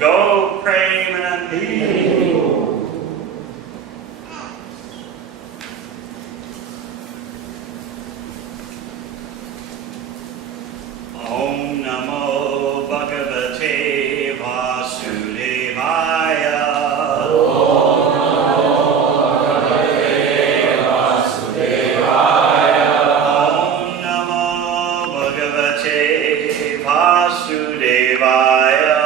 Go pray Manandi. Om Namo Bhagavate Vasudevaya. Om Namo Bhagavate Vasudevaya.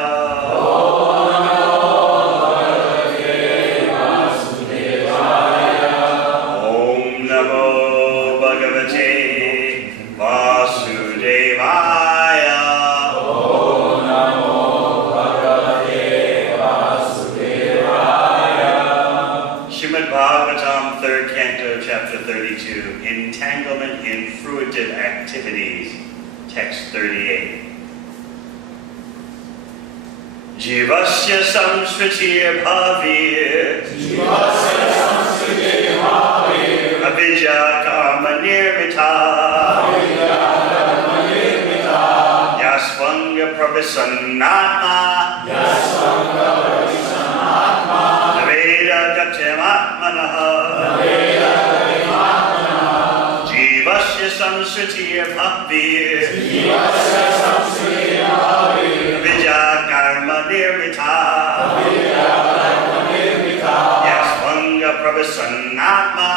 Entanglement in fruitive activities, text 38. Jivasya samsritir bhavir avidya karma nirmita yasvanga pravisannatma naveda gatyamatmanaha samsritir bhavir vidya karma nirmita yasvanga pravisannatma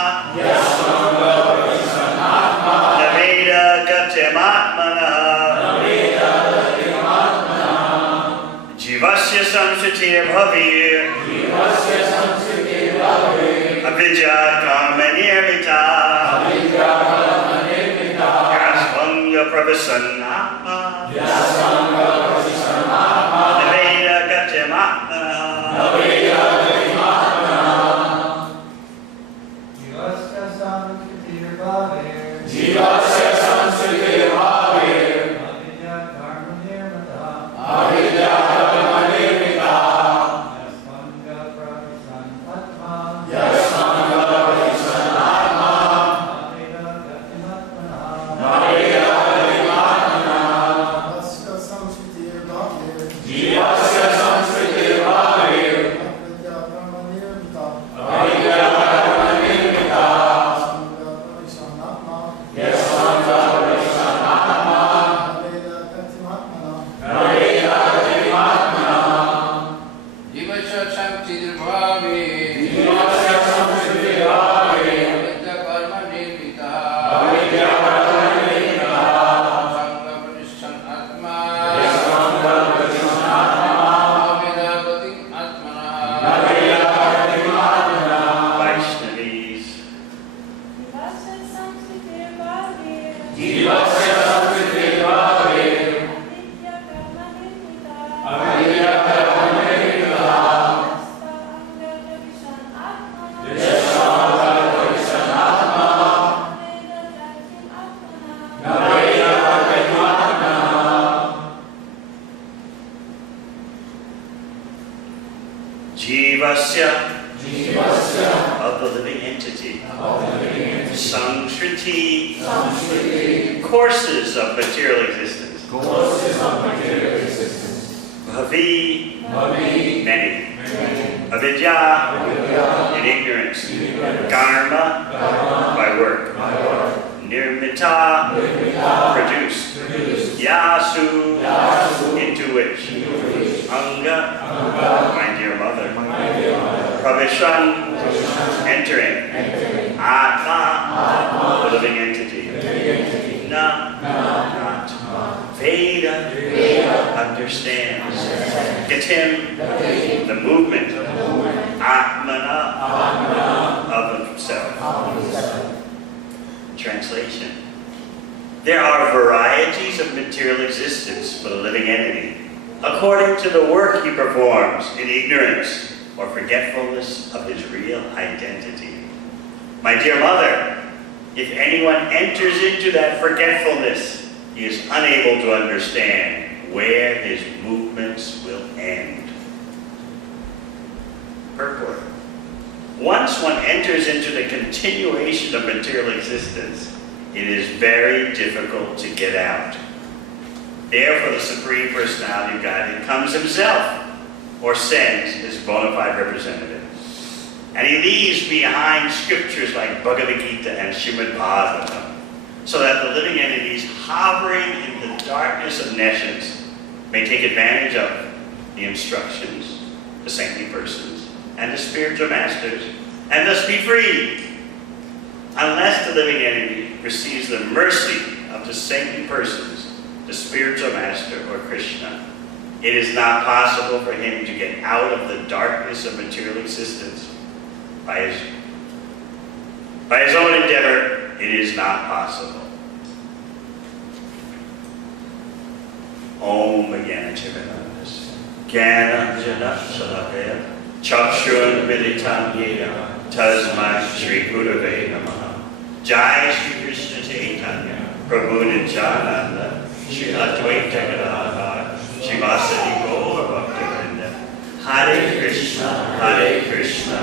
naveda gatyamatmana jivasya samsritir bhavir vidya karma nirmita Pravisannatma Naveda Gatyamatmana Jivasya samsritir bhavir Avidya karma nirmita Yasvanga pravisannatma Naveda Gatyamatmana of the living entity. Samshriti, courses of material existence. Bhavi, many. Avidya, in ignorance. Karma, by work. Nirmita, produced. Yasu, into which. Anga, my dear mother. Pravishan, entering. Atma, the living entity. Na, not. Veda, understands. Gatim, the movement. Atmana, of himself. Translation. There are varieties of material existence for the living entity, according to the work he performs in ignorance or forgetfulness of his real identity. My dear mother, if anyone enters into that forgetfulness, he is unable to understand where his movements will end. Purport. Once one enters into the continuation of material existence, it is very difficult to get out. Therefore, the Supreme Personality of Godhead comes himself, or sends his bona fide representative. And he leaves behind scriptures like Bhagavad Gita and Srimad Bhagavatam, so that the living entities hovering in the darkness of nescience may take advantage of the instructions, the saintly persons, and the spiritual masters, and thus be free. Unless the living entity receives the mercy of the saintly persons, the spiritual master, or Krishna, it is not possible for him to get out of the darkness of material existence. By his own endeavor, it is not possible. Om Jnana-Timirandasya Jnana-Jana-Shalakaya Chakshun Militam Yena Tasmai Shri Gurave Namaha. Jai Shri Krishna Chaitanya Prabhu Nityananda Shri Advaita Gadadhar Shri Vasadi Gaur Bhaktivinoda. Hare Krishna, Krishna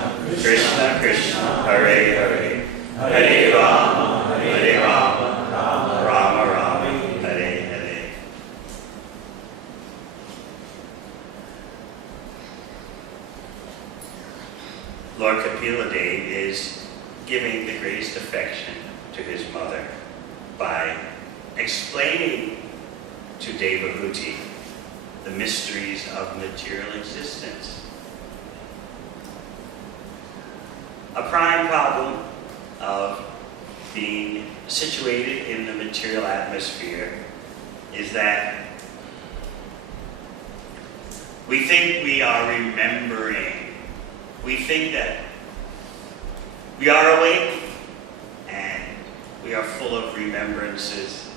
Krishna, Hare Hare, Hare Rama, Rama Rama, Hare Hare. Lord Kapila Dev is giving the greatest affection to his mother by explaining to Devamrita the mysteries of material existence. A prime problem of being situated in the material atmosphere is that we think we are remembering. We think that we are awake and we are full of remembrances.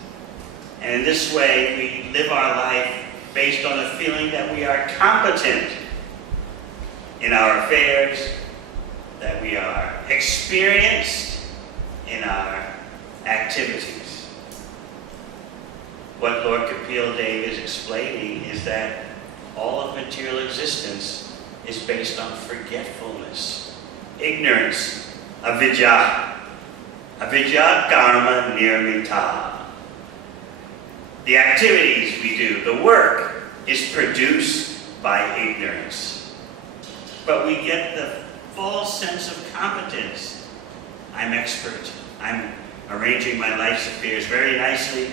And in this way, we live our life based on the feeling that we are competent in our affairs, that we are experienced in our activities. What Lord Kapila Dev is explaining is that all of material existence is based on forgetfulness, ignorance, avidya karma nirmita. The activities we do, the work, is produced by ignorance. But we get the false sense of competence. I'm expert. I'm arranging my life's affairs very nicely.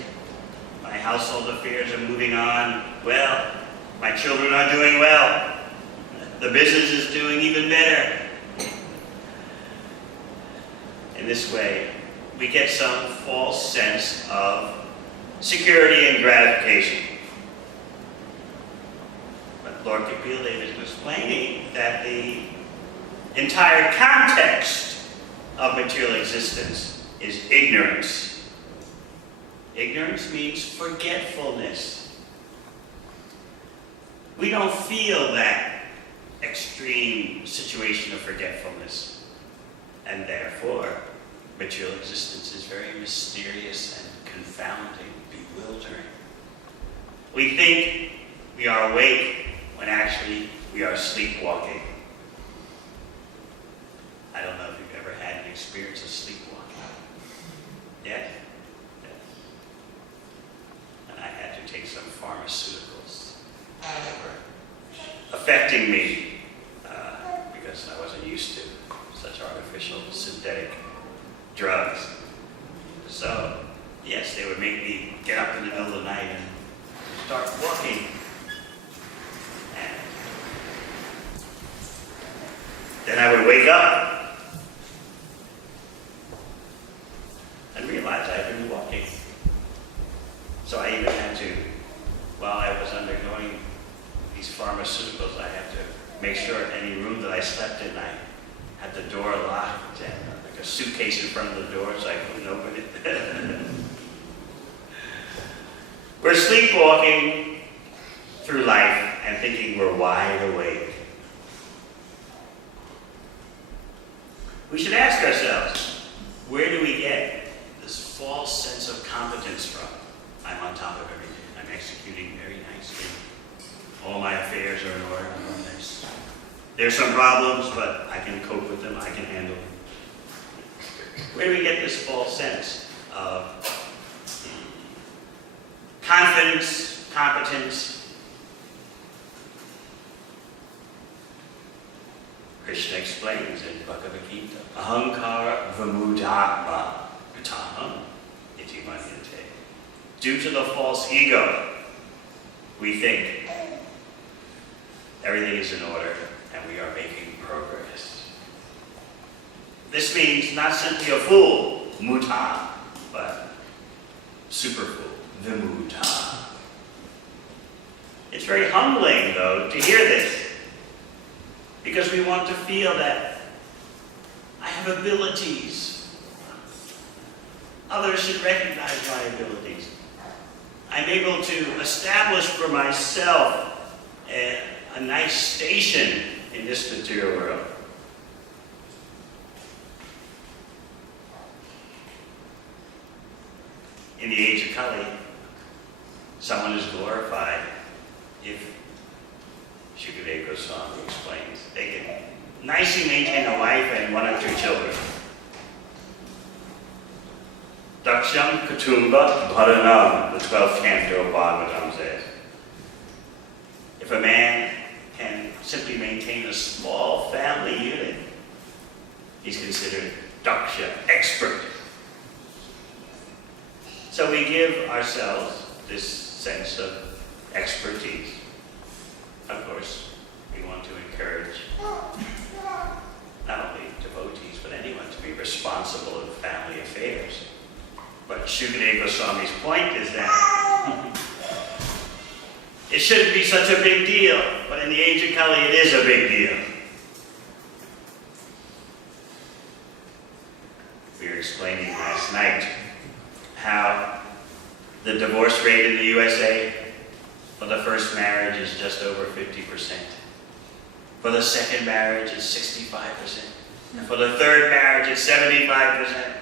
My household affairs are moving on well. My children are doing well. The business is doing even better. In this way, we get some false sense of security and gratification. But Lord Kapila Dev is explaining that the entire context of material existence is ignorance. Ignorance means forgetfulness. We don't feel that extreme situation of forgetfulness, and therefore material existence is very mysterious and confounding, bewildering. We think we are awake when actually we are sleepwalking. experience of sleepwalking. Yes? Yes. And I had to take some pharmaceuticals that were affecting me because I wasn't used to such artificial, synthetic drugs. So, yes, they would make me get up in the middle of the night and start walking. And then I would wake up and realize I had been walking. So I even had to, while I was undergoing these pharmaceuticals, I had to make sure any room that I slept in, I had the door locked and like a suitcase in front of the door so I couldn't open it. We're sleepwalking through life and thinking we're wide awake. We should ask ourselves, where do we get this false sense of competence from? I'm on top of everything. I'm executing very nicely. All my affairs are in order. There's some problems, but I can cope with them. I can handle them. Where do we get this false sense of confidence, competence? Krishna explains in Bhagavad Gita, Ahankara vamudhatma kataham iti manyate. Due to the false ego, we think everything is in order and we are making progress. This means not simply a fool, muta, but super fool, vimuta. It's very humbling, though, to hear this, because we want to feel that I have abilities. Others should recognize my abilities. I'm able to establish for myself a nice station in this material world. In the age of Kali, someone is glorified if, Shukadeva Goswami explains, they can nicely maintain a wife and one or two children. Daksham Kutumba Bharanam, the 12th canto of Bhagavatam says, if a man can simply maintain a small family unit, he's considered daksha, expert. So we give ourselves this sense of expertise. Of course, we want to encourage not only devotees, but anyone to be responsible in family affairs. But Shukadeva Goswami's point is that it shouldn't be such a big deal, but in the age of Kali, it is a big deal. We were explaining last night how the divorce rate in the USA for the first marriage is just over 50%. For the second marriage, it's 65%. And for the third marriage, it's 75%.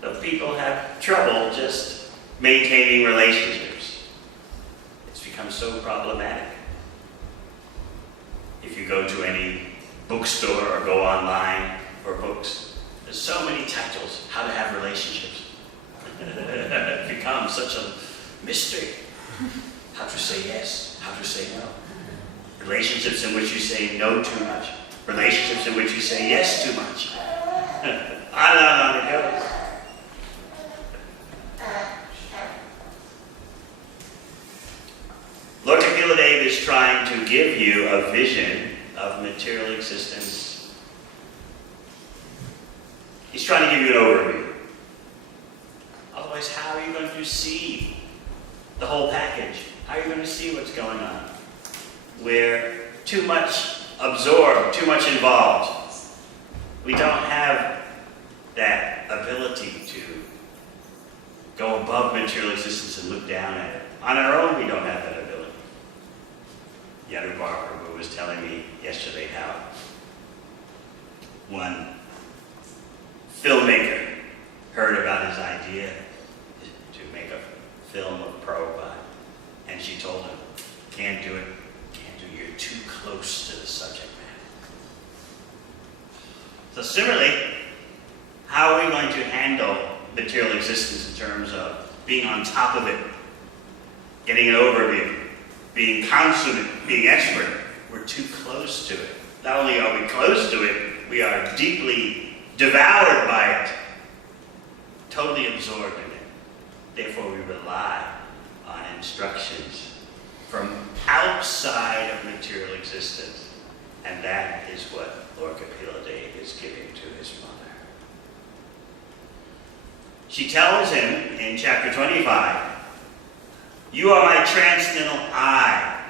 So people have trouble just maintaining relationships. It's become so problematic. If you go to any bookstore or go online for books, there's so many titles, how to have relationships. It becomes such a mystery. How to say yes, how to say no. Relationships in which you say no too much. Relationships in which you say yes too much. On and on it goes. Lord Kapiladeva is trying to give you a vision of material existence. He's trying to give you an overview. Otherwise, how are you going to see the whole package? How are you going to see what's going on? We're too much absorbed, too much involved. We don't have that ability to go above material existence and look down at it. On our own, we don't have that ability. Yadu Prabhu was telling me yesterday how one filmmaker heard about his idea to make a film of Prabhupada, and she told him, can't do it, you're too close to the subject So similarly, how are we going to handle material existence in terms of being on top of it, getting an overview, being consummate, being expert? We're too close to it. Not only are we close to it, we are deeply devoured by it, totally absorbed in it. Therefore, we rely on instructions from outside of material existence. And that is what Lord Kapila Dev is giving to his mother. She tells him in chapter 25, "You are my transcendental I.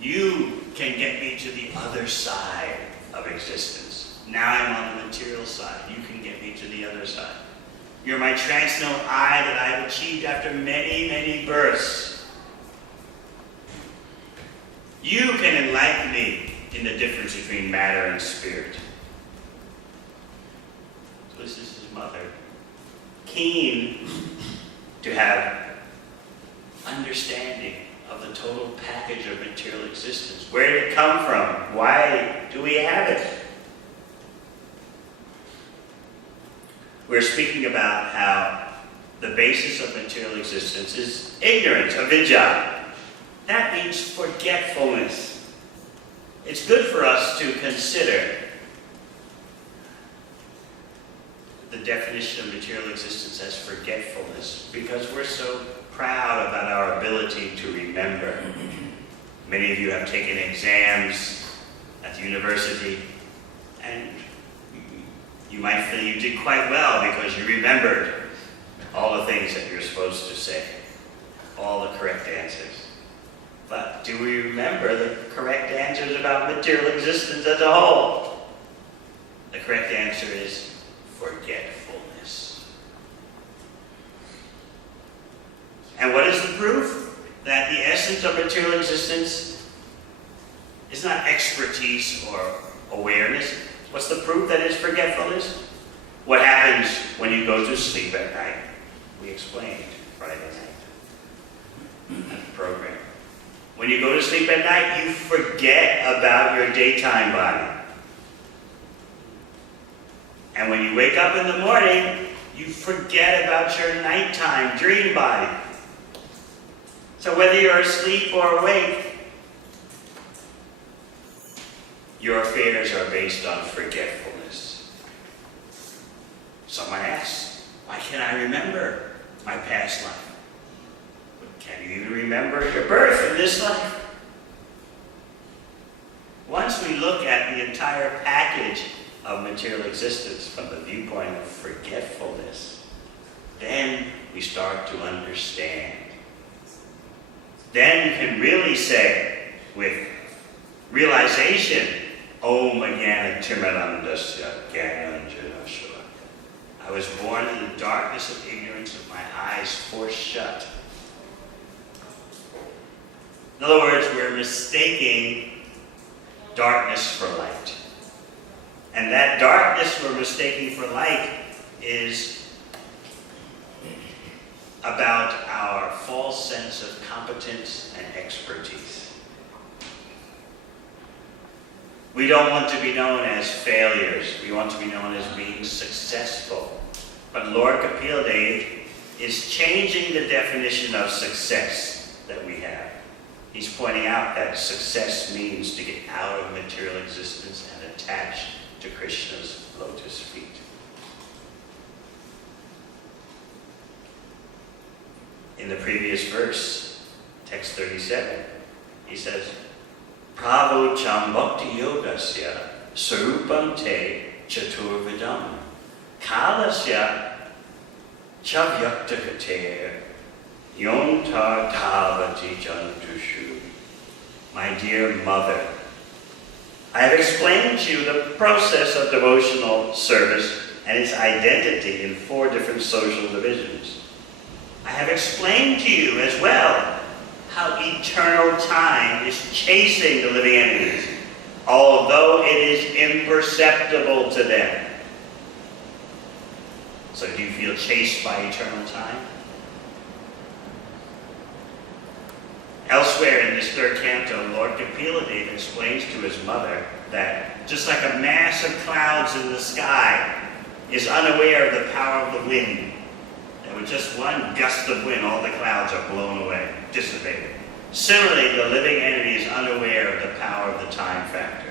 You can get me to the other side of existence. Now I'm on the material side. You can get me to the other side. You're my transcendental I that I have achieved after many, many births. You can enlighten me in the difference between matter and spirit." So this is his mother, keen to have understanding of the total package of material existence. Where did it come from? Why do we have it? We're speaking about how the basis of material existence is ignorance, avidya. That means forgetfulness. It's good for us to consider the definition of material existence as forgetfulness, because we're so proud about our ability to remember. Many of you have taken exams at the university, and you might feel you did quite well because you remembered all the things that you're supposed to say, all the correct answers. But do we remember the correct answers about material existence as a whole? The correct answer is forgetfulness. And what is the proof that the essence of material existence is not expertise or awareness? What's the proof that it's forgetfulness? What happens when you go to sleep at night? We explained Friday night at the program. When you go to sleep at night, you forget about your daytime body. And when you wake up in the morning, you forget about your nighttime dream body. So whether you're asleep or awake, your affairs are based on forgetfulness. Someone asks, why can't I remember my past life? But can you even remember your birth in this life? Once we look at the entire package of material existence from the viewpoint of forgetfulness, then we start to understand. Then you can really say, with realization, Om Jnana Timirandasya Jnananjana Shalakaya. I was born in the darkness of ignorance with my eyes forced shut. In other words, we're mistaking darkness for light. And that darkness we're mistaking for light is about our false sense of competence and expertise. We don't want to be known as failures. We want to be known as being successful. But Lord Kapila Dev is changing the definition of success that we have. He's pointing out that success means to get out of material existence and attach to Krishna's lotus feet. In the previous verse, text 37, he says, Prabhu cham bhakti yogasya sarupam te chaturvidam kalasya chavyaktakate yontar tavati jantushu. My dear mother, I have explained to you the process of devotional service and its identity in 4 different social divisions. I have explained to you as well how eternal time is chasing the living entities, although it is imperceptible to them. So do you feel chased by eternal time? Elsewhere in this this third canto, Lord Kapila explains to his mother that just like a mass of clouds in the sky is unaware of the power of the wind, and with just one gust of wind, all the clouds are blown away, dissipated. Similarly, the living entity is unaware of the power of the time factor.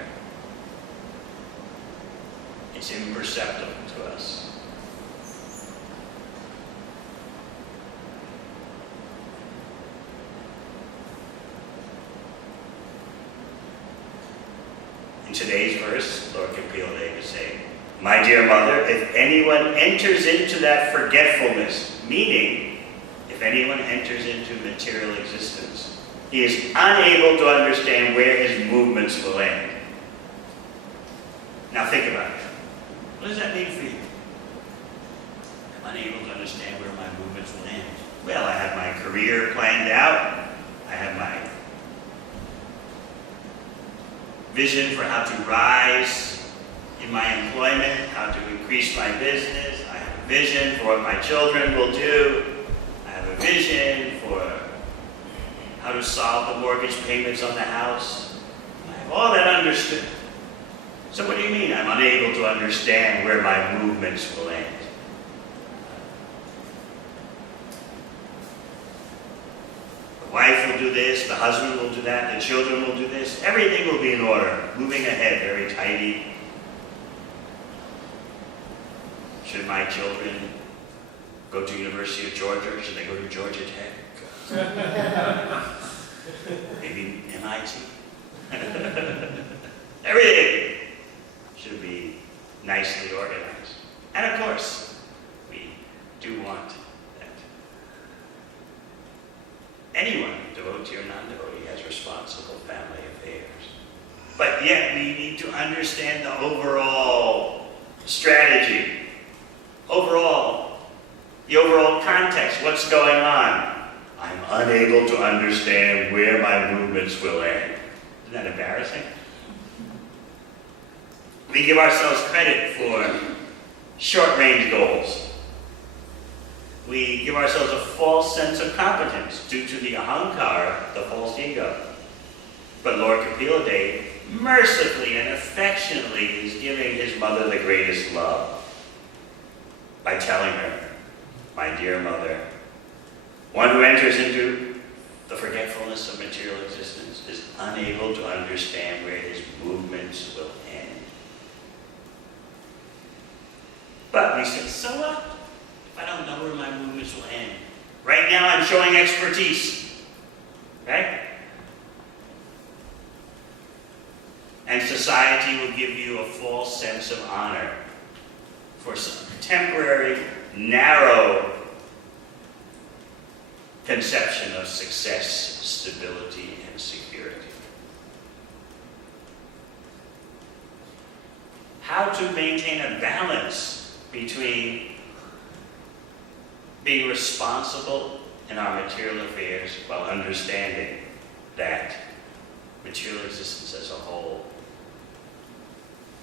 It's imperceptible to us. In today's verse, Lord Kapila is saying, "My dear mother, if anyone enters into that forgetfulness," meaning, if anyone enters into material existence, he is unable to understand where his movements will end. Now think about it. What does that mean for you? I'm unable to understand where my movements will end. Well, I have my career planned out. I have my vision for how to rise in my employment, how to increase my business. I have a vision for what my children will do. I have a vision for how to solve the mortgage payments on the house. I have all that understood. So what do you mean I'm unable to understand where my movements will end? The wife will do this, the husband will do that, the children will do this. Everything will be in order, moving ahead, very tidy. Should my children go to University of Georgia? Should they go to Georgia Tech? Maybe MIT? Everything should be nicely organized. And of course, we do want that anyone, devotee or non-devotee, has responsible family affairs. But yet we need to understand the overall strategy, the overall context, what's going on. I'm unable to understand where my movements will end. Isn't that embarrassing? We give ourselves credit for short-range goals. We give ourselves a false sense of competence due to the ahankara, the false ego. But Lord Kapila mercifully and affectionately is giving his mother the greatest love by telling her, "My dear mother, one who enters into the forgetfulness of material existence is unable to understand where his movements will end." But we say, so what? If I don't know where my movements will end. Right now I'm showing expertise. Right? And society will give you a false sense of honor for some temporary, narrow conception of success, stability, and security. How to maintain a balance between being responsible in our material affairs while understanding that material existence as a whole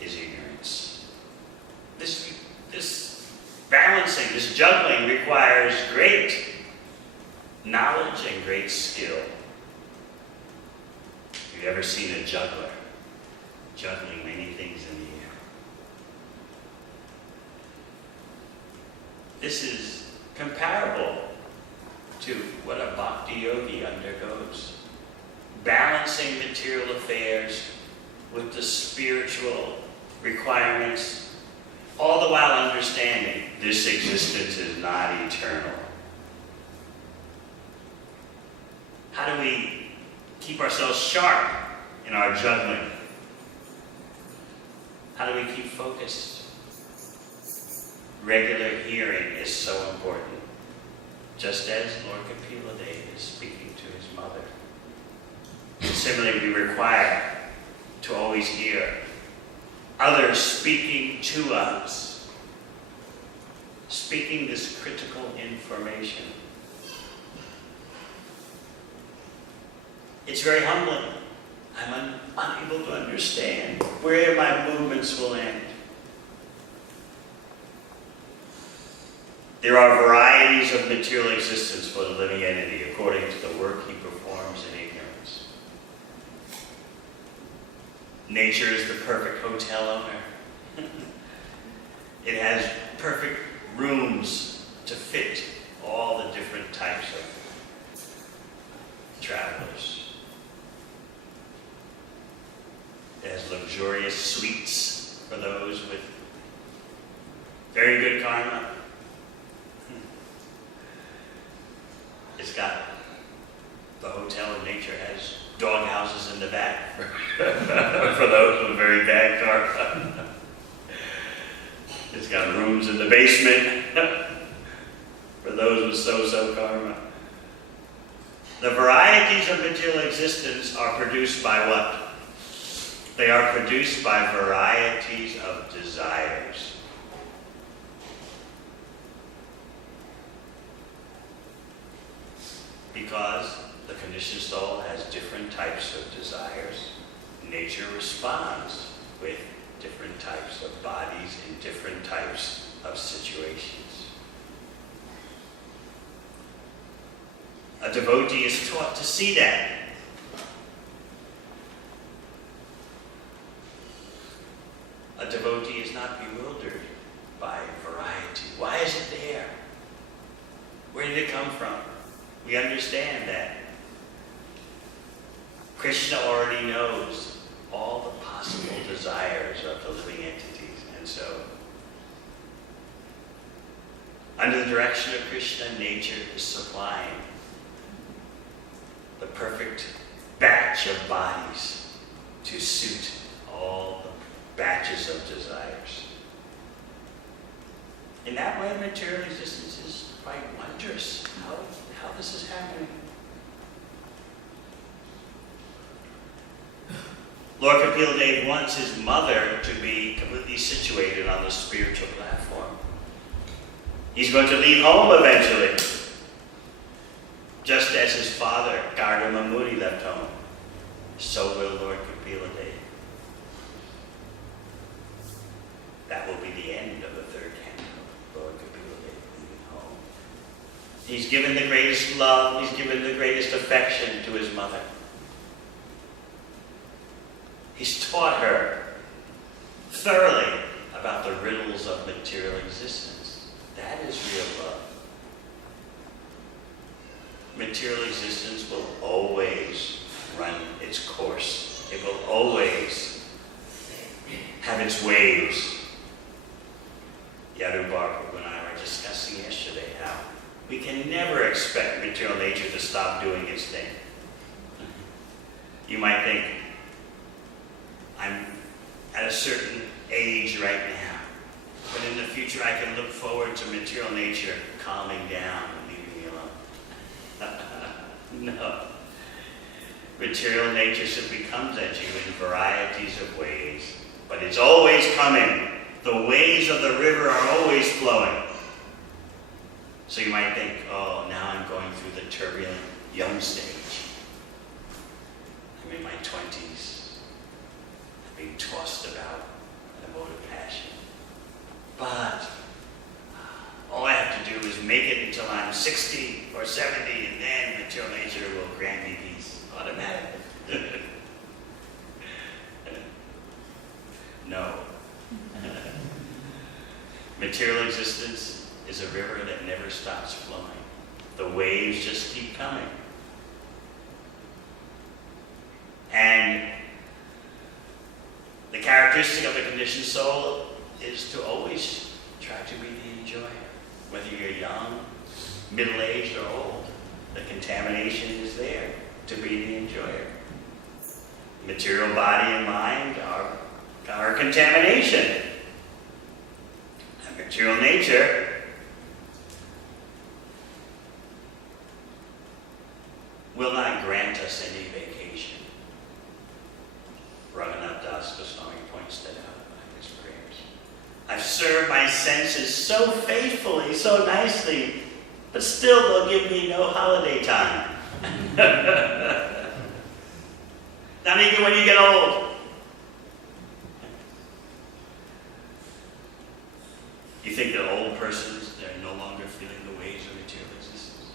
is ignorance. This balancing, this juggling requires great knowledge and great skill. Have you ever seen a juggler juggling many things in the air? This is comparable to what a bhakti yogi undergoes. Balancing material affairs with the spiritual requirements, all the while understanding this existence is not eternal. How do we keep ourselves sharp in our juggling? How do we keep focused? Regular hearing is so important, just as Lord Kapila is speaking to his mother. Similarly, we require to always hear others speaking to us, speaking this critical information. It's very humbling. I'm unable to understand where my movements will end. There are varieties of material existence for the living entity according to the work he performs in ignorance. Nature is the perfect hotel owner. It has perfect rooms to fit all the different types of travelers. It has luxurious suites for those with very good karma. It's got, the hotel of nature has dog houses in the back for those with very bad karma. It's got rooms in the basement for those with so-so karma. The varieties of material existence are produced by what? They are produced by varieties of desires. Because the conditioned soul has different types of desires, nature responds with different types of bodies in different types of situations. A devotee is taught to see that. A devotee is not bewildered by variety. Why is it there? Where did it come from? We understand that Krishna already knows all the possible desires of the living entities. And so, under the direction of Krishna, nature is supplying the perfect batch of bodies to suit all the batches of desires. In that way, material existence is quite wondrous. How this is happening. Lord Kapila Dev wants his mother to be completely situated on the spiritual platform. He's going to leave home eventually, just as his father, Gardama Muni, left home. So will Lord Kapila Dev. That will be the end of the third canto, Lord Kapila Dev leaving home. He's given the greatest love, he's given the greatest affection to his mother. He's taught her thoroughly about the riddles of material existence. That is real love. Material existence will always run its course. It will always have its waves. Yadu Babu and I were discussing yesterday how we can never expect material nature to stop doing its thing. You might think, I'm at a certain age right now, but in the future I can look forward to material nature calming down and leaving me alone. No. Material nature simply comes at you in varieties of ways, but it's always coming. The waves of the river are always flowing. So you might think, oh, now I'm going through the turbulent young stage. I'm in my 20s. Being tossed about in a mode of passion. But all I have to do is make it until I'm 60 or 70, and then material nature will grant me peace automatically. No. Material existence is a river that never stops flowing. The waves just keep coming. And the characteristic of the conditioned soul is to always try to be the enjoyer. Whether you're young, middle-aged, or old, the contamination is there to be the enjoyer. Material body and mind are contamination. And material nature will not grant us any vacation. Raghunath Das Goswami points that out in his prayers. I've served my senses so faithfully, so nicely, but still they'll give me no holiday time. Not even when you get old. You think that old persons, they're no longer feeling the waves of material existence?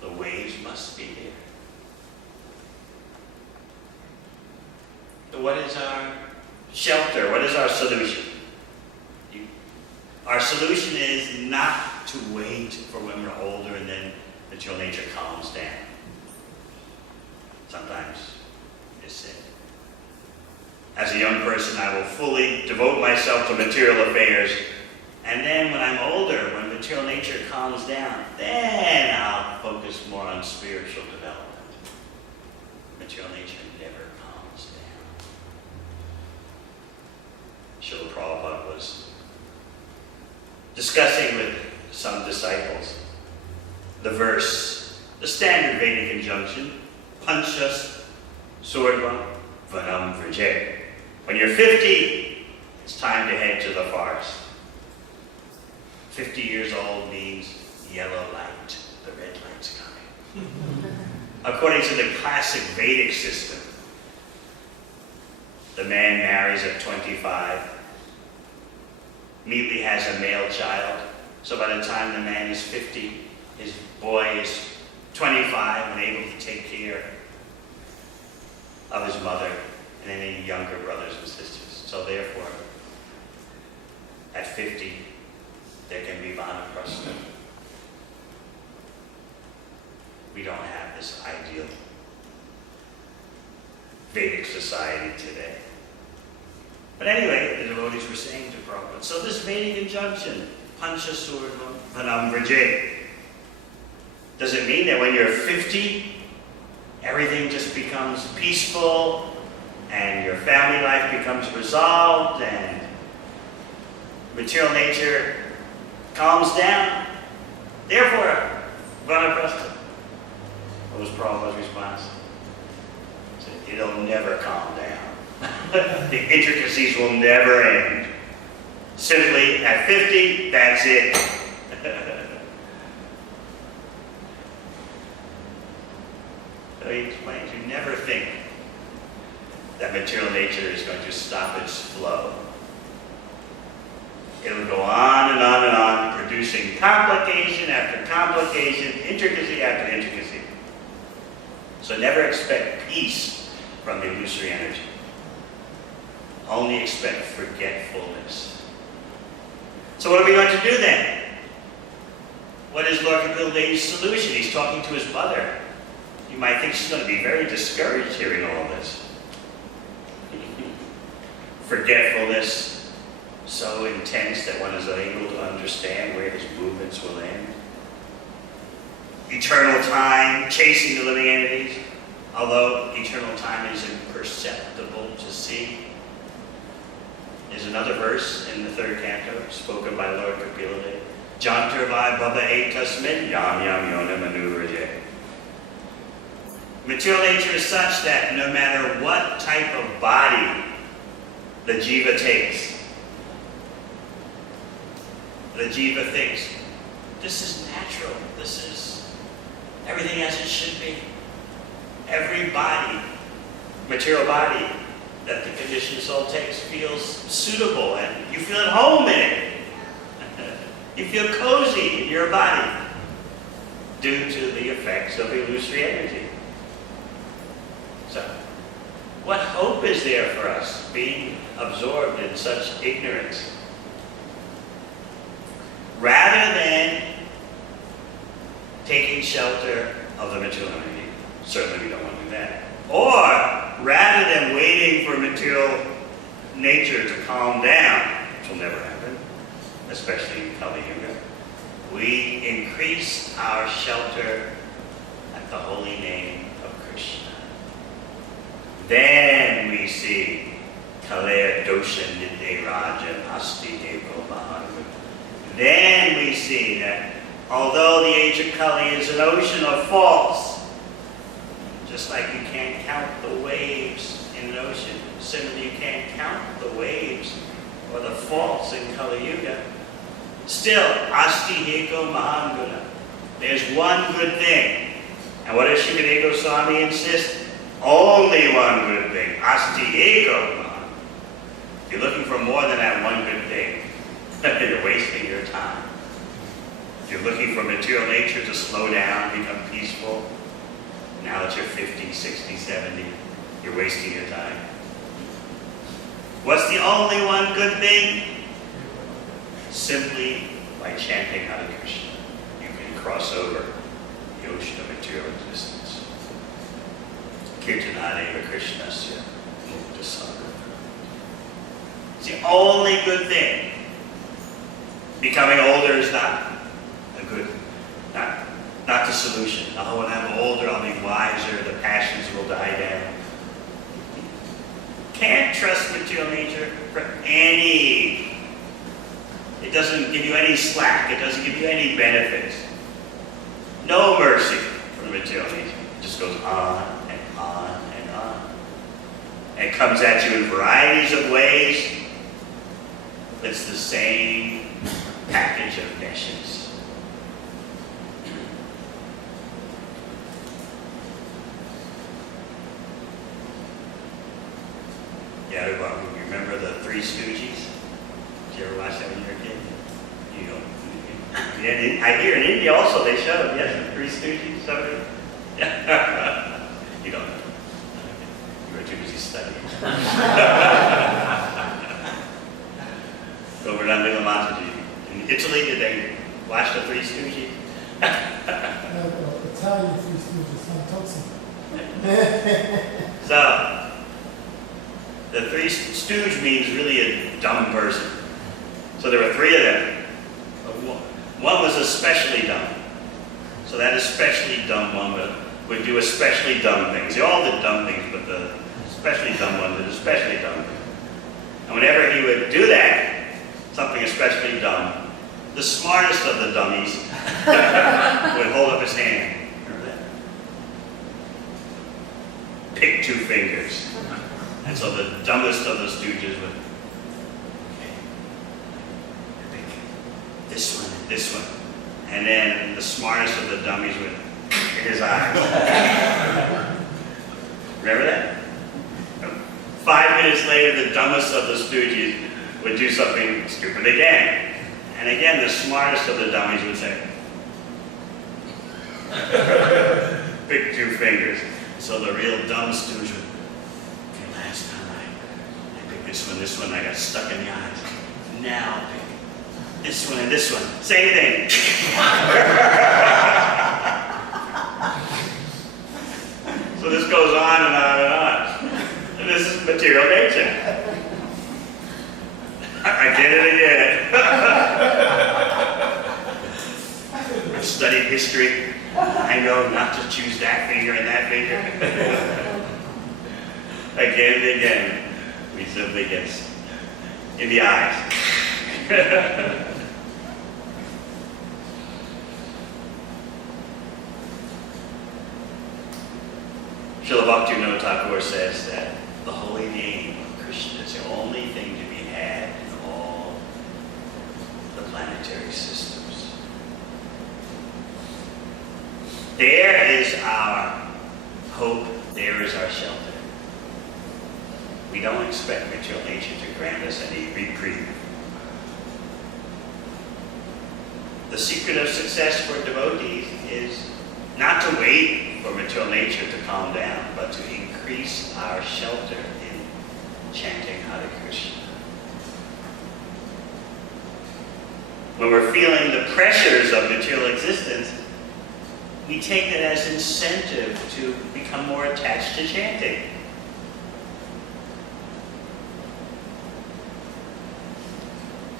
The waves must be there. The what is our shelter? What is our solution? Our solution is not to wait for when we're older and then material nature calms down. Sometimes it's sin. As a young person, I will fully devote myself to material affairs, and then when I'm older, when material nature calms down, then I'll focus more on spiritual development. Material nature never calms down. Srila Prabhupada was discussing with some disciples the verse, the standard Vedic injunction, Panchas Surdvam Vanam Vrije. When you're 50, it's time to head to the forest. 50 years old means yellow light, the red light's coming. According to the classic Vedic system, the man marries at 25, immediately has a male child, so by the time the man is 50, his boy is 25 and able to take care of his mother and any younger brothers and sisters. So therefore, at 50, there can be vanaprastha. We don't have this ideal Vedic society today. But anyway, the devotees were saying to Prabhupada, so this Vedic injunction, Pancha Surdvam Vanam Vrije, does it mean that when you're 50, everything just becomes peaceful and your family life becomes resolved and material nature calms down? Therefore, vanaprastha. What was Prabhupada's response? He said, it'll never calm down. The intricacies will never end. Simply, at 50, that's it. So he explains, you never think that material nature is going to stop its flow. It'll go on and on and on, producing complication after complication, intricacy after intricacy. So never expect peace from the illusory energy. Only expect forgetfulness. So what are we going to do then? What is Lord Kapil Dev's solution? He's talking to his mother. You might think she's going to be very discouraged hearing all this. Forgetfulness so intense that one is unable to understand where his movements will end. Eternal time, chasing the living entities, although eternal time is imperceptible to see. There's another verse in the third canto spoken by Lord Kapila Dev. Jantarvai baba etasmin yam yam yona manuvraje. Material nature is such that no matter what type of body the jiva takes, the jiva thinks, this is natural, this is everything as it should be. Every body, material body, that the conditioned soul takes feels suitable and you feel at home in it. You feel cozy in your body due to the effects of illusory energy. So, what hope is there for us being absorbed in such ignorance? Rather than taking shelter of the material energy, certainly we don't want to do that. Or, rather than waiting for material nature to calm down, which will never happen, especially in Kali Yuga, we increase our shelter at the holy name of Krishna. Then we see Kalaya Dosha Nidde Raja Asti Eko Maharaj. Then we see that although the age of Kali is an ocean of faults, just like you can't count the waves in an ocean, similarly you can't count the waves or the faults in Kali Yuga, still, Asti Eko Mahanguna. There's one good thing. And what does Shukadeva Goswami insist? Only one good thing. Asti Eko Mahanguna. If you're looking for more than that one good thing, you're wasting your time. If you're looking for material nature to slow down, become peaceful, now that you're 50, 60, 70, you're wasting your time. What's the only one good thing? Simply by chanting Hare Krishna, you can cross over the ocean of material existence. Kirtanadeva Krishnasya Mukta Sagar. It's the only good thing. Becoming older is not a good, not the solution. Oh, when I'm older, I'll be wiser, the passions will die down. Can't trust material nature for any. It doesn't give you any slack. It doesn't give you any benefits. No mercy from the material nature. It just goes on and on and on. And it comes at you in varieties of ways. It's the same package of meshes. Yeah, you remember the Three Stooges? Did you ever watch that when you were a kid? You don't. Yeah, I hear in India also they showed, yes, the Three Stooges. Somebody? You don't know. You were too busy studying. Over at Devamrita. In Italy, did they watch the Three Stooges? Italian Three Stooges, Fantozzi. So, the Three Stooge means really a dumb person. So there were three of them. One was especially dumb. So that especially dumb one would do especially dumb things. They all did dumb things, but the especially dumb one did especially dumb things. And whenever he would do that, something especially dumb, the smartest of the dummies would hold up his hand. Remember that? Pick two fingers. And so the dumbest of the stooges would pick this one. And then the smartest of the dummies would pick his eyes. Remember that? 5 minutes later, the dumbest of the stooges would do something stupid again. And again, the smartest of the dummies would say, pick two fingers. So the real dumb stooge would, okay, last time I picked this one, I got stuck in the eyes. Now I'll pick this one and this one. Same thing. So this goes on and on and on. And this is material nature. I did it again. I've studied history. I know not to choose that finger and that finger. Again and again, we simply get in the eyes. Srila Bhaktivinoda Thakur says that the holy name of Krishna is the only thing to be had in all the planetary systems. There is our hope, there is our shelter. We don't expect material nature to grant us any reprieve. The secret of success for devotees is not to wait for material nature to calm down, but to increase our shelter in chanting Hare Krishna. When we're feeling the pressures of material existence, we take it as incentive to become more attached to chanting.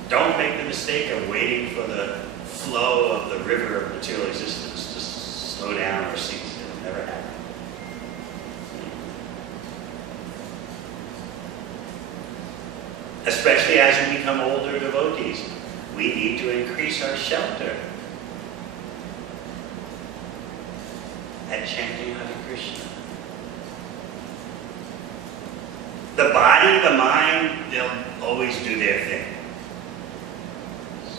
Don't make the mistake of waiting for the flow of the river of material existence to slow down or cease. It'll never happen. Especially as we become older devotees, we need to increase our shelter at chanting Hare Krishna. The body, the mind, they'll always do their thing.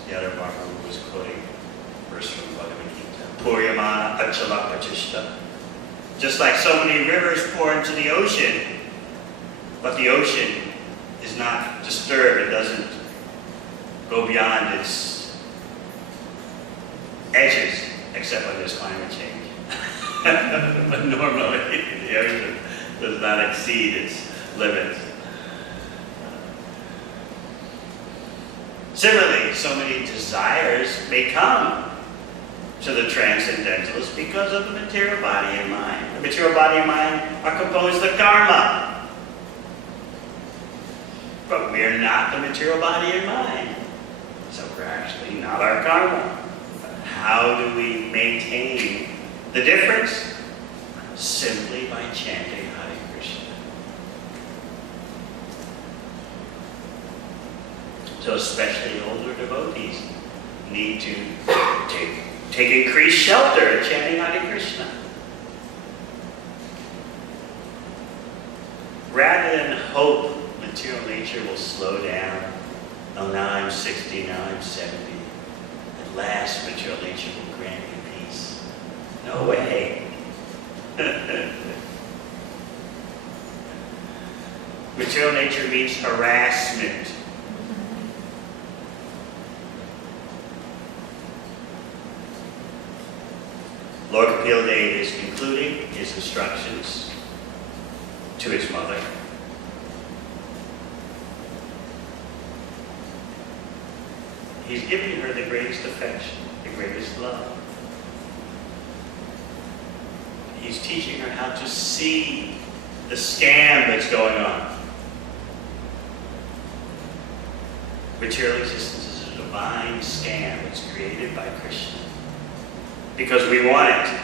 The other Maharaj was quoting a verse from Bhagavad Gita. Puryamana Achala Pratishta. Just like so many rivers pour into the ocean, but the ocean is not disturbed. It doesn't go beyond its edges, except when there's climate change. But normally, the ocean does not exceed its limits. Similarly, so many desires may come to the transcendentalist because of the material body and mind. The material body and mind are composed of karma. But we're not the material body and mind. So we're actually not our karma. But how do we maintain the difference? Simply by chanting Hare Krishna. So especially older devotees need to take increased shelter in chanting Hare Krishna. Rather than hope material nature will slow down. Oh, now I'm 60, now I'm 70. At last material nature will grant me peace. No way. Material nature means harassment. Lord Kapil Dev is concluding his instructions to his mother. He's giving her the greatest affection, the greatest love. He's teaching her how to see the scam that's going on. Material existence is a divine scam. It's created by Krishna. Because we want it.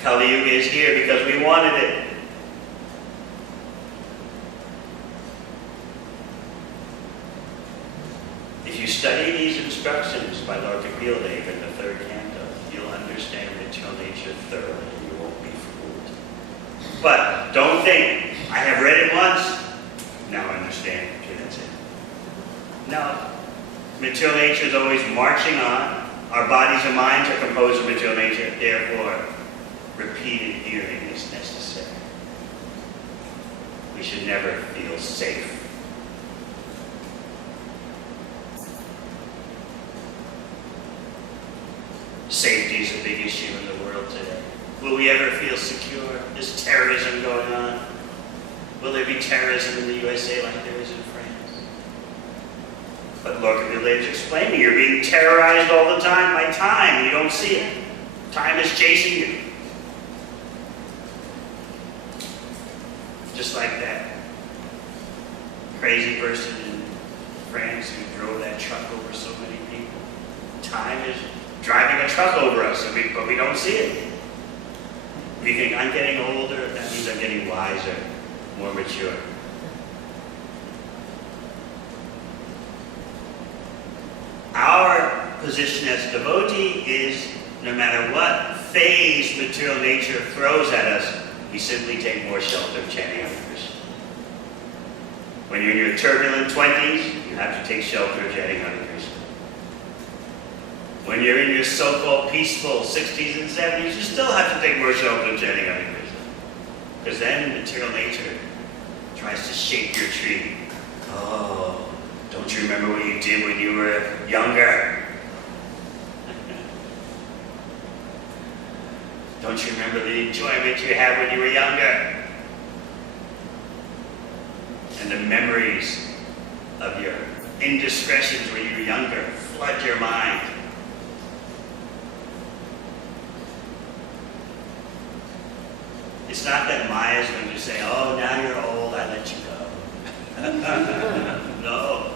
Kali Yuga is here because we wanted it. If you study these instructions by Lord Kapil Dev in the third canto, you'll understand material nature thoroughly. You won't be fooled. But don't think, I have read it once, now I understand. Okay, that's it. No. Material nature is always marching on. Our bodies and minds are composed of material nature. Therefore, repeated hearing is necessary. We should never feel safe. Safety is a big issue in the world today. Will we ever feel secure? Is terrorism going on? Will there be terrorism in the USA like there is in France? But Lord Kapil Dev is explaining, you're being terrorized all the time by time. You don't see it. Time is chasing you. Just like that crazy person in France who drove that truck over so many people. Time is driving a truck over us, but we don't see it. We think, I'm getting older, that means I'm getting wiser, more mature. Our position as a devotee is, no matter what phase material nature throws at us, we simply take more shelter of chanting Hare Krishna. When you're in your turbulent 20s, you have to take shelter of chanting Hare Krishna. When you're in your so-called peaceful 60s and 70s, you still have to take more shelter of chanting Hare Krishna. Because then material nature tries to shake your tree. Oh, don't you remember what you did when you were younger? Don't you remember the enjoyment you had when you were younger? And the memories of your indiscretions when you were younger flood your mind. It's not that Maya's going to say, oh, now you're old, I let you go. No.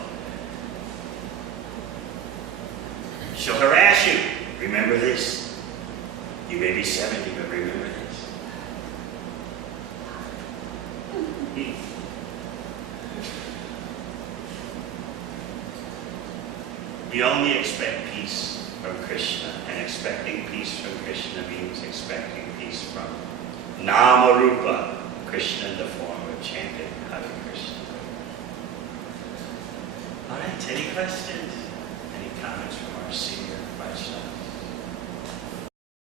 She'll harass you. Remember this. You may be 70, but remember this. We only expect peace from Krishna, and expecting peace from Krishna means expecting peace from Nama Rupa, Krishna in the form of chanting Hare Krishna. All right, any questions? Any comments from our senior?